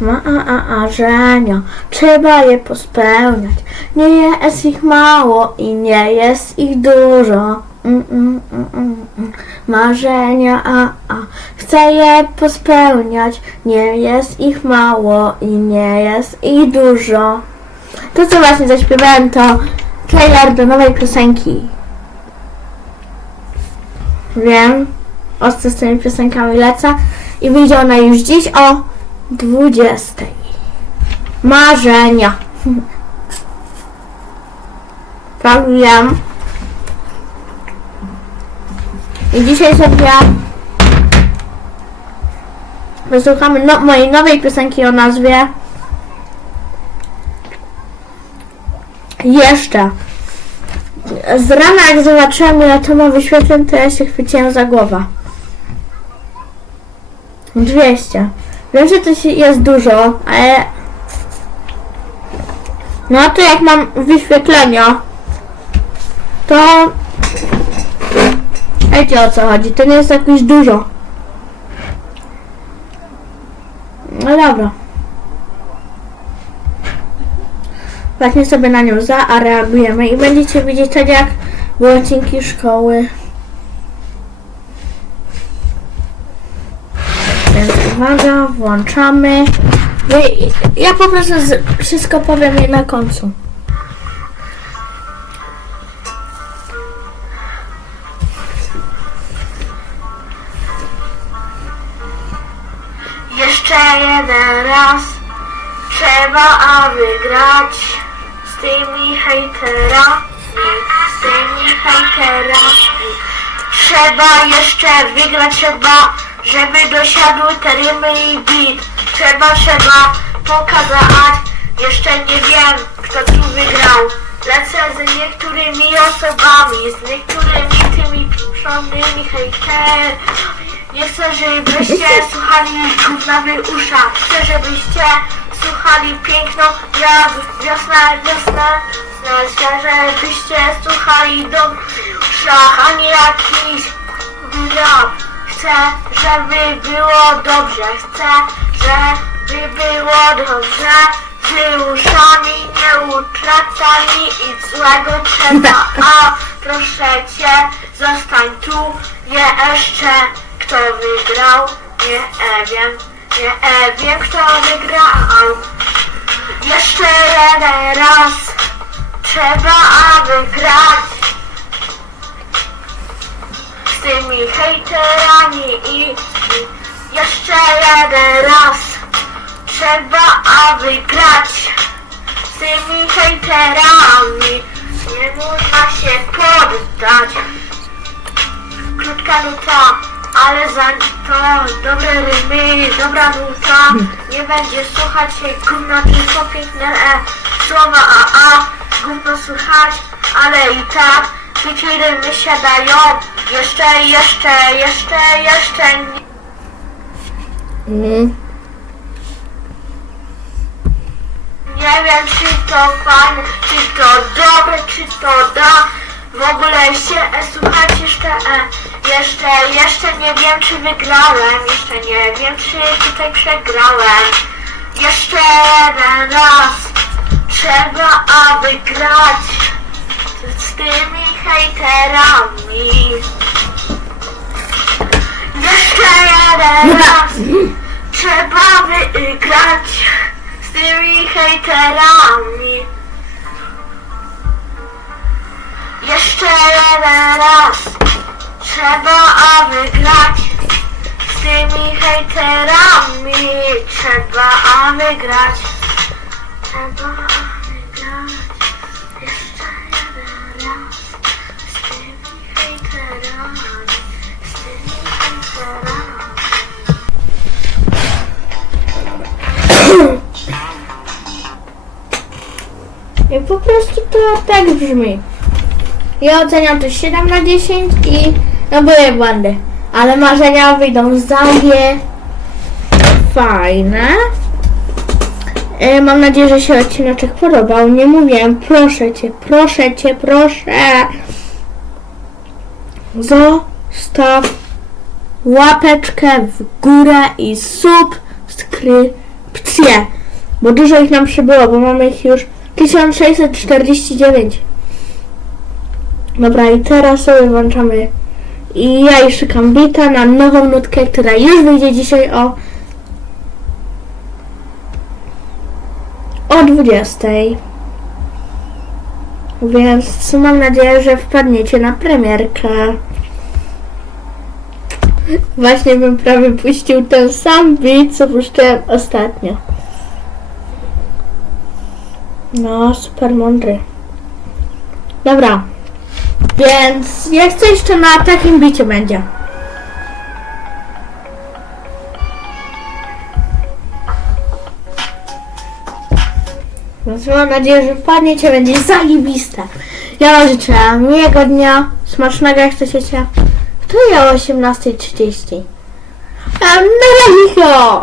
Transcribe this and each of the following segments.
Ma, marzenia, trzeba je pospełniać. Nie jest ich mało i nie jest ich dużo. Mm, mm, mm. Marzenia, a, a, chcę je pospełniać. Nie jest ich mało i nie jest ich dużo. To co właśnie zaśpiewałem to trailer do nowej piosenki. Wiem, ostro z tymi piosenkami lecę i wyjdzie ona już dziś o 20. Marzenia. Tak wiem. I dzisiaj sobie wysłuchamy no, mojej nowej piosenki o nazwie Jeszcze. Z rana jak zobaczyłam ile to ma wyświetleń, to ja się chwyciłem za głowę. 200. Wiem, że to jest dużo, ale... No to jak mam wyświetlenia, to... Wiecie o co chodzi, to nie jest jakoś dużo. No dobra. Właśnie sobie na nią zareagujemy i będziecie widzieć tak jak były odcinki szkoły. Więc uwaga, włączamy. Ja po prostu wszystko powiem na końcu. Jeszcze jeden raz trzeba a wygrać z tymi hejterami, z tymi hejterami. Trzeba jeszcze wygrać chyba, żeby dosiadły te rymy i bit. Trzeba, trzeba pokazać, jeszcze nie wiem kto tu wygrał. Lecę z niektórymi osobami, z niektórymi tymi pieprzonymi hejterami. Nie chcę, żebyście słuchali gówna w uszach. Chcę, żebyście słuchali piękno jak wiosna, wiosna. Chcę, żebyście słuchali do uszach, a nie jakiś rap. Chcę, żeby było dobrze. Chcę, żeby było dobrze. Z uszami nie utratami i złego trzeba. A proszę cię, zostań tu jeszcze. Kto wygrał? Nie e, wiem, nie e, wiem kto wygrał. Jeszcze jeden raz trzeba wygrać tymi hejterami i, jeszcze jeden raz trzeba a wygrać z tymi hejterami. Nie można się poddać. Krótka nuta, ale za to dobre rymy, dobra nuta. Nie będzie słuchać się gówna, tylko piękne e, słowa a a. Gówno słuchać, ale i tak dzieci rymy się dają. Jeszcze, jeszcze, jeszcze, jeszcze nie. Mm. Nie wiem czy to fajne, czy to dobre, czy to da w ogóle się e, słuchać jeszcze, e, jeszcze, jeszcze nie wiem czy wygrałem, jeszcze nie wiem czy tutaj przegrałem. Jeszcze raz trzeba a wygrać z tymi hejterami. Jeszcze jeden raz trzeba wygrać z tymi hejterami. Jeszcze jeden raz trzeba wygrać z tymi hejterami. Trzeba wygrać. Trzeba po prostu to tak brzmi. Ja oceniam to 7 na 10 i no były błędy. Ale marzenia wyjdą zaje fajne. E, Mam nadzieję, że się odcineczek podobał. Nie mówiłem, proszę cię, proszę cię, proszę. Zostaw łapeczkę w górę i subskrypcję. bo dużo ich nam przybyło, bo mamy ich już 1649. Dobra, i teraz sobie włączamy i ja już szukam bita na nową nutkę, która już wyjdzie dzisiaj o o 20. Więc mam nadzieję, że wpadniecie na premierkę. Właśnie bym prawie puścił ten sam beat, co puszczałem ostatnio. No, super mądry. Dobra. Więc jak co jeszcze na takim bicie będzie? Więc mam nadzieję, że wpadniecie, będzie zajebiste. Ja wam życzę miłego dnia, smacznego jak chcecie. To ja o 18.30. A na razie!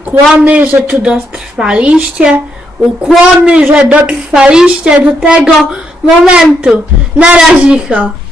Ukłony, że tu dotrwaliście. Ukłony, że dotrwaliście do tego momentu. Na razie!